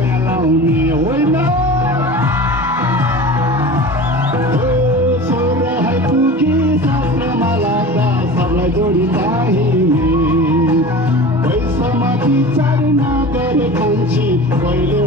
कोया लाउने होइन स्वर है पुगी शास्त्रमा लाग्दा सबलाई जोडी चाहिने पैसामा विचार नगरे कान्छी कहिले